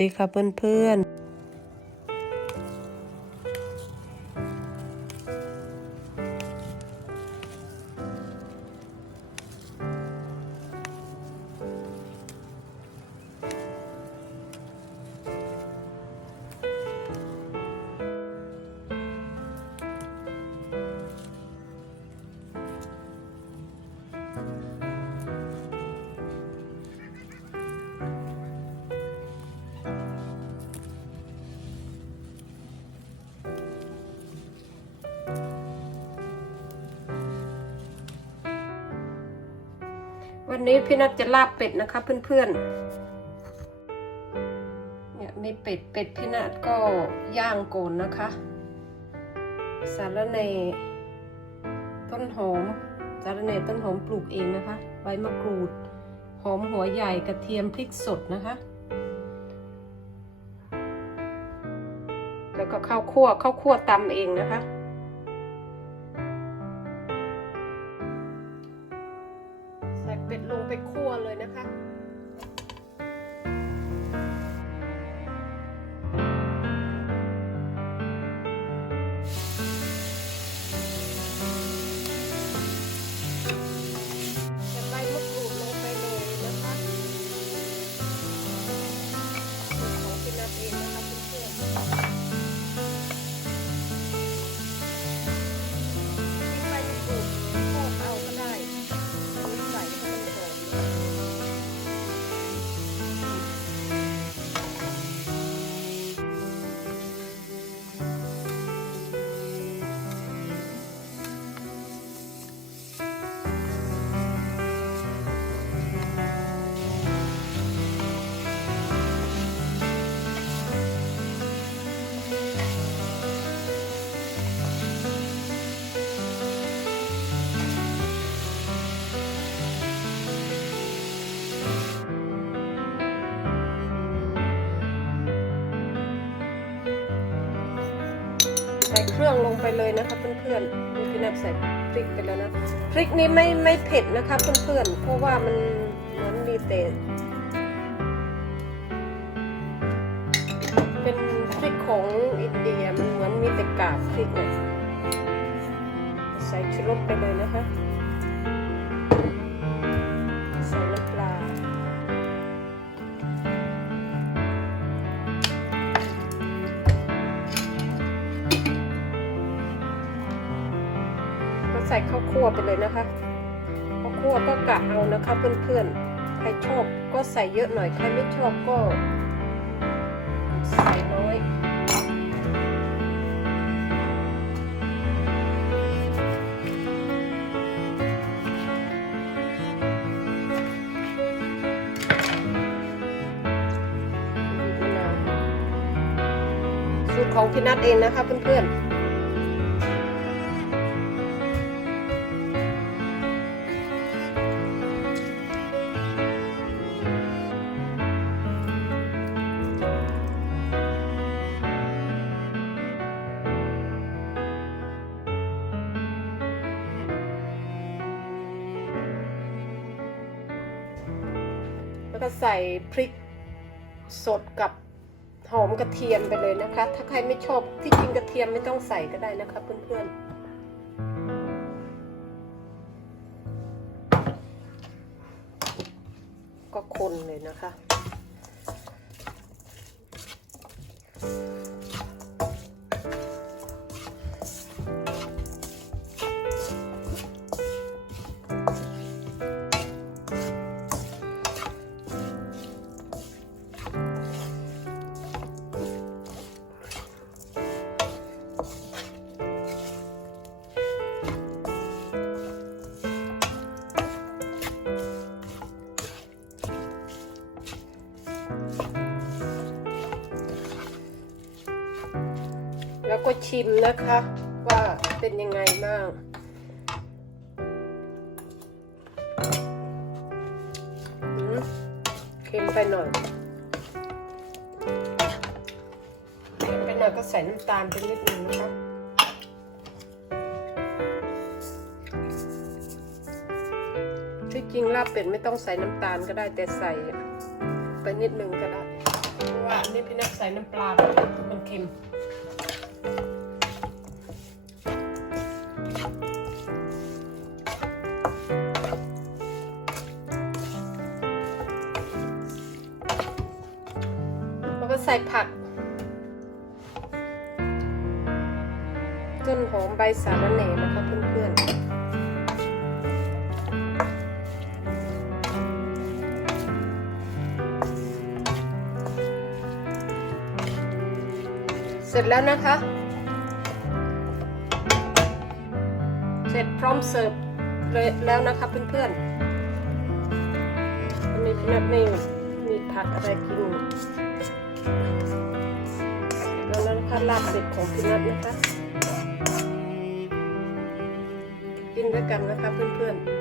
ดีค่ะเพื่อนๆ วันนี้พี่นัทจะลาบเป็ดนะคะ เพื่อนๆ เนี่ยมีเป็ดเป็ดพี่นัทก็ย่างโกนนะคะ สารเนต้นหอม สารเนต้นหอมปลูกเองนะคะ ใบมะกรูด หอมหัวใหญ่กระเทียมพริกสดนะคะ แล้วก็ข้าวคั่วข้าวคั่วตำเองนะคะ เป็ดลงไปคั่วเลยนะคะจะ เครื่องลงไปเลยนะคะเพื่อนๆนี่พี่นับใส่พริกไปแล้วนะพริกนี้ไม่ไม่เผ็ดนะคะเพื่อนๆเพราะว่ามันเหมือนมีแต่เป็นพริกของอินเดียมันเหมือนมีแต่กาบพริกเลยใส่ชุรสไปเลยนะคะ ใส่ข้าวคั่วไปเลยนะคะข้าวคั่วก็กะเอานะคะเพื่อนๆ ใครชอบก็ใส่เยอะหน่อย ใครไม่ชอบก็ ใส่น้อยสูตรของพี่นัทเองนะคะเพื่อนๆ ก็ใส่พริกสดกับหอมกระเทียมไปเลยนะคะ ถ้าใครไม่ชอบที่จริงกระเทียมไม่ต้องใส่ก็ได้นะคะ เพื่อนๆก็คนเลยนะคะ แล้วก็ชิมนะคะ ว่าเป็นยังไงบ้างเค็มไปหน่อยเค็มไปหน่อยก็ใส่น้ำตาลไปนิดนึงนะคะที่จริงลาบเป็ดไม่ต้องใส่น้ำตาลก็ได้แต่ใส่ไปนิดนึงก็ได้ เพราะว่าอันนี้พี่นัทใส่น้ำปลามันเค็ม ส่ผัก ต้นหอมใบสาระแหน่นะคะเพื่อนๆเสร็จแล้วนะคะ เสร็จพร้อมเสิร์ฟเลยแล้วนะคะเพื่อนๆวันนี้พี่นัทไม่มีผักอะไรกิน ล้วนะคะลาบเด็ดของพี่นัทนะคะ กินด้วยกันนะคะเพื่อนๆ